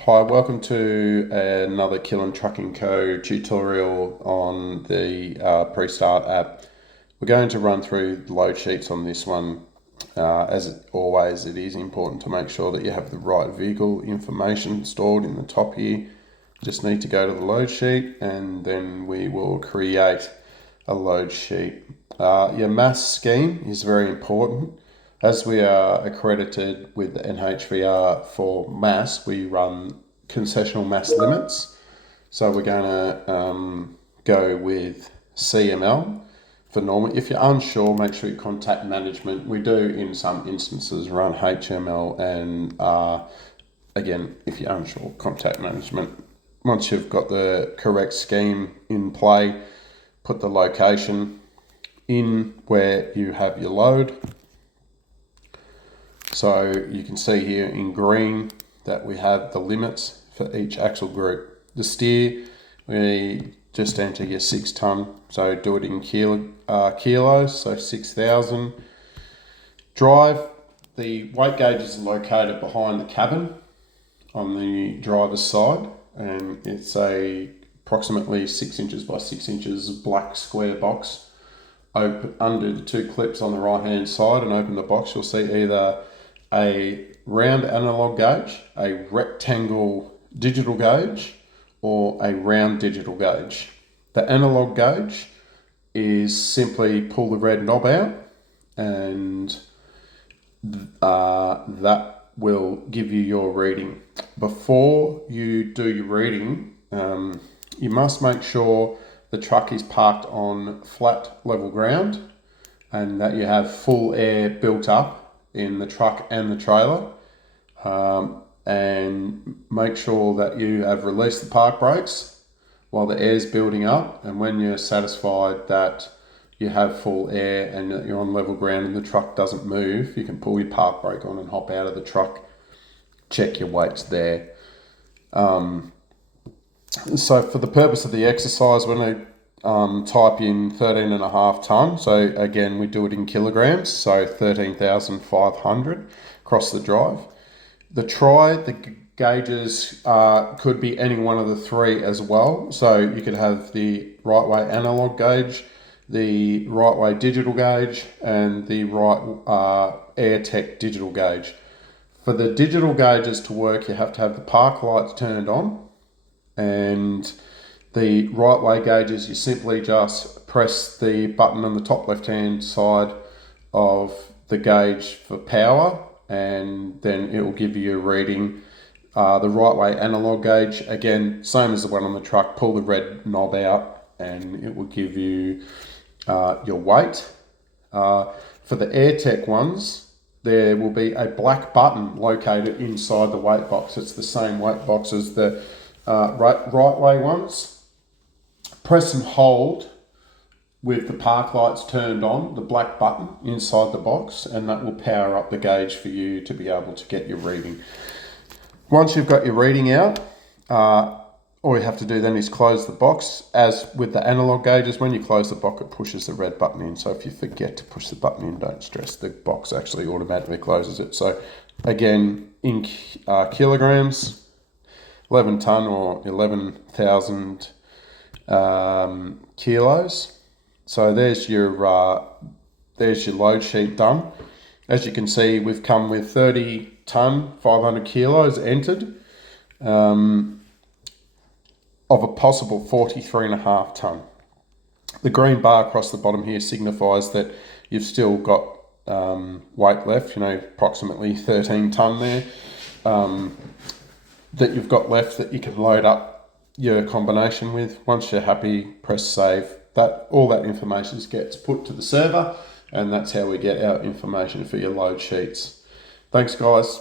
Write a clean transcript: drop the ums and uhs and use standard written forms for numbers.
Hi, welcome to another Killen Trucking Co tutorial on the Prestart app. We're going to run through the load sheets on this one. As always, it is important to make sure that you have the right vehicle information stored in the top here. Just need to go to the load sheet and then we will create a load sheet. Your mass scheme is very important. As we are accredited with the NHVR for mass, we run concessional mass limits. So we're going to go with CML for normal. If you're unsure, make sure you contact management. We do, in some instances, run HML, and again, if you're unsure, contact management. Once you've got the correct scheme in play, put the location in where you have your load. So you can see here in green that we have the limits for each axle group. The steer, we just enter your 6 tonne, so do it in kilos, so 6,000. Drive, the weight gauge is located behind the cabin on the driver's side, and it's approximately 6 inches by 6 inches black square box. Open under the 2 clips on the right hand side and open the box, you'll see either a round analog gauge, a rectangle digital gauge, or a round digital gauge. The analog gauge is simply pull the red knob out, and that will give you your reading. Before you do your reading, you must make sure the truck is parked on flat level ground and that you have full air built up in the truck and the trailer, and make sure that you have released the park brakes while the air's building up, and when you're satisfied that you have full air and that you're on level ground and the truck doesn't move, you can pull your park brake on and hop out of the truck. Check your weights there. So for the purpose of the exercise, we're going to type in 13.5 tonne. So again, we do it in kilograms, so 13,500 across the drive. The gauges could be any one of the 3 as well. So you could have the right way analog gauge, the right way digital gauge, and the right AirTech digital gauge. For the digital gauges to work, you have to have the park lights turned on, and the right way gauges, you simply just press the button on the top left hand side of the gauge for power, and then it will give you a reading. The right way analog gauge, again, same as the one on the truck, pull the red knob out and it will give you your weight. For the AirTech ones, there will be a black button located inside the weight box. It's the same weight box as the right way ones. Press and hold with the park lights turned on, the black button inside the box, and that will power up the gauge for you to be able to get your reading. Once you've got your reading out, all you have to do then is close the box. As with the analog gauges, when you close the box, it pushes the red button in. So if you forget to push the button in, don't stress. The box actually automatically closes it. So again, in kilograms, 11 tonne or 11,000 kilos. So there's your load sheet done. As you can see, we've come with 30 tonne, 500 kilos entered, of a possible 43.5 tonne. The green bar across the bottom here signifies that you've still got weight left, approximately 13 tonne there, that you've got left that you can load up your combination with. Once you're happy, press save. All that information gets put to the server, and that's how we get our information for your load sheets. Thanks, guys.